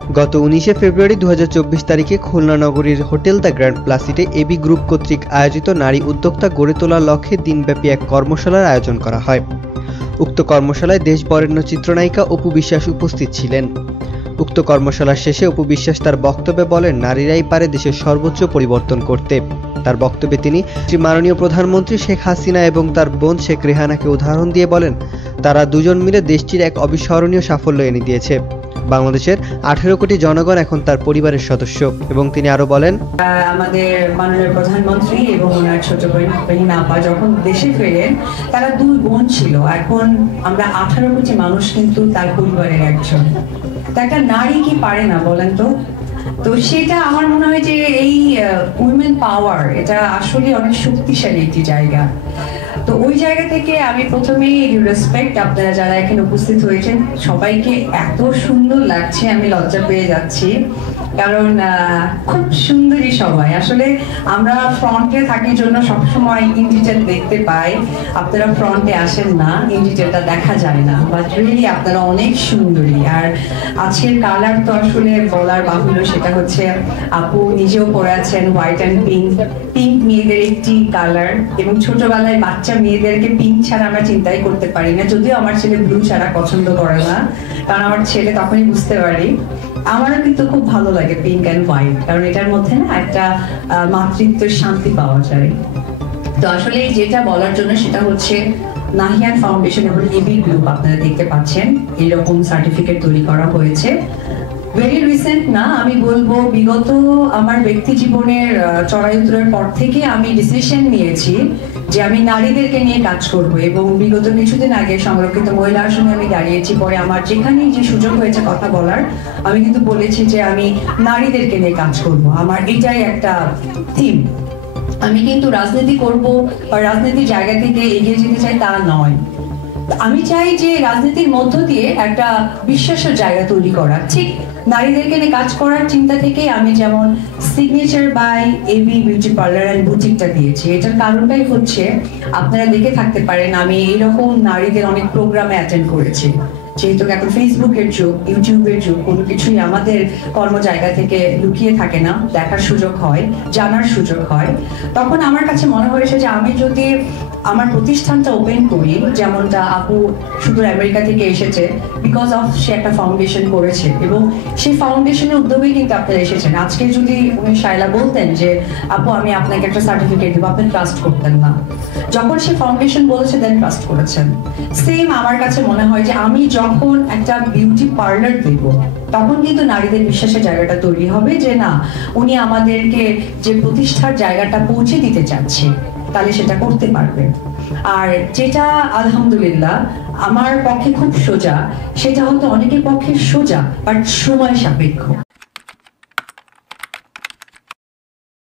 গত ১৯শে ফেব্রুয়ারি ২০২৪ তারিখে খুলনা নগরীর হোটেল দ্য গ্র্যান্ড প্লাসিডে এবি গ্রুপ কর্তৃক আয়োজিত নারী উদ্যোক্তা গড়ে তোলার লক্ষ্যে দিনব্যাপী এক কর্মশালার আয়োজন করা হয়। উক্ত কর্মশালায় দেশ বরেণ্য চিত্রনায়িকা অপু বিশ্বাস উপস্থিত ছিলেন। উক্ত কর্মশালার শেষে অপু বিশ্বাস তার বক্তব্যে বলেন, নারীরাই পারে দেশের সর্বোচ্চ পরিবর্তন করতে। তার বক্তব্যে তিনি মাননীয় প্রধানমন্ত্রী শেখ হাসিনা এবং তার বোন শেখ রেহানাকে উদাহরণ দিয়ে বলেন, তারা দুজন মিলে দেশটির এক অবিস্মরণীয় সাফল্য এনে দিয়েছে। বাংলাদেশের 18 কোটি জনগণ এখন তার পরিবারের সদস্য। এবং তিনি আরো বলেন, আমাদের মাননীয় প্রধানমন্ত্রী এবং ওনার ছোট বোন রেহানা আপা যখন দেশে ফেরেন, তারা দুই বোন ছিল। এখন আমরা 18 কোটি মানুষ কিন্তু তার পরিবারের একজন। তা একটা নারী কি পারে না বলেন তো? তো সেটা আমার মনে হয় যে এই উইমেন পাওয়ার এটা আসলে অনেক শক্তিশালী একটি জায়গা। তো ওই জায়গা থেকে আমি প্রথমেই রেসপেক্ট আপনারা যারা এখানে উপস্থিত হয়েছেন সবাইকে, এত সুন্দর লাগছে, আমি লজ্জা পেয়ে যাচ্ছি, কারণ খুব সুন্দরী সবাই। আসলে আমরা ফ্রন্টে থাকার জন্য সবসময় ইন ডিটেল দেখতে পাই, আপনারা ফ্রন্টে আসেন না, ইন ডিটেলটা দেখা যায় না, বাট রিয়েলি আপনারা অনেক সুন্দরী। আর আজকের কালার তো আসলে বলার বাহুল্য, সেটা হচ্ছে আপু নিজেও পরে আছেন হোয়াইট অ্যান্ড পিঙ্ক। পিঙ্ক মেয়েদের একটি কালার, এবং ছোটবেলায় বাচ্চা মেয়েদেরকে পিঙ্ক ছাড়া আমরা চিন্তাই করতে পারি না, যদিও আমার ছেলে ব্লু ছাড়া পছন্দ করে না, কারণ আমার ছেলে তখনই বুঝতে পারি। আমারও কিন্তু খুব ভালো লাগে পিঙ্ক অ্যান্ড হোয়াইট, কারণ এটার মধ্যে না একটা মাতৃত্বের শান্তি পাওয়া যায়। তো আসলে যেটা বলার জন্য সেটা হচ্ছে নাহিয়ান ফাউন্ডেশন এবং এবি গ্রুপ, আপনারা দেখতে পাচ্ছেন এরকম সার্টিফিকেট তৈরি করা হয়েছে। ভেরি রিসেন্ট না, আমি বলবো বিগত আমার ব্যক্তি জীবনের চড়াই উতরার পর থেকে আমি ডিসিশন নিয়েছি যে আমি নারীদেরকে নিয়ে কাজ করব। এবং বিগত কিছুদিন আগে সংরক্ষিত মহিলা আসনে আমি দাঁড়িয়েছি, পরে আমার যেখানেই যে সুযোগ হয়েছে কথা বলার, আমি কিন্তু বলেছি যে আমি নারীদেরকে নিয়ে কাজ করব। আমার এটাই একটা থিম। আমি কিন্তু রাজনীতি করব বা রাজনীতির জায়গা থেকে এগিয়ে যেতে চাই তা নয়। আমি চাই যে রাজনীতির মধ্য দিয়ে একটা বিশ্বাসের জায়গা তৈরি করা। ঠিক নারীদেরকে নিয়ে কাজ করার চিন্তা থেকে আমি যেমন signature by AB beauty parlour and বুটিকটা দিয়েছি। এটার কারণটাই হচ্ছে আপনারা দেখে থাকতে পারেন আমি এইরকম নারীদের অনেক প্রোগ্রামে অ্যাটেন্ড করেছি। যেহেতু এখন ফেসবুকের যুগ, ইউটিউবের যুগ, কোনো কিছুই আমাদের কর্ম জায়গা থেকে লুকিয়ে থাকে না, দেখার সুযোগ হয়, জানার সুযোগ হয়। তখন আমার কাছে মনে হয়েছে যে আমি যদি আমার প্রতিষ্ঠানটা ওপেন করি, যেমনটা আপু সুদূর আমেরিকা থেকে এসেছে, বিকজ অফ সে একটা ফাউন্ডেশন করেছে, এবং সেই ফাউন্ডেশনের উদ্যোগেই কিন্তু আপনারা এসেছেন। আজকে যদি উনি শায়লা বলতেন যে আপু আমি আপনাকে একটা সার্টিফিকেট দেবো, আপনি ট্রাস্ট করতেন না। যখন সে ফাউন্ডেশন বলেছে দেন ট্রাস্ট করেছেন। সেম আমার কাছে মনে হয় যে আমি যখন একটা বিউটি পার্লার দেব, তখন কিন্তু নারীদের বিশ্বাসের জায়গাটা তৈরি হবে যে না, উনি আমাদেরকে যে প্রতিষ্ঠার জায়গাটা পৌঁছে দিতে চাচ্ছে, তাহলে সেটা করতে পারবে। আর যেটা আলহামদুলিল্লাহ আমার পক্ষে খুব সোজা, সেটা হয়তো অনেকের পক্ষে সোজা, বাট সময় সাপেক্ষ।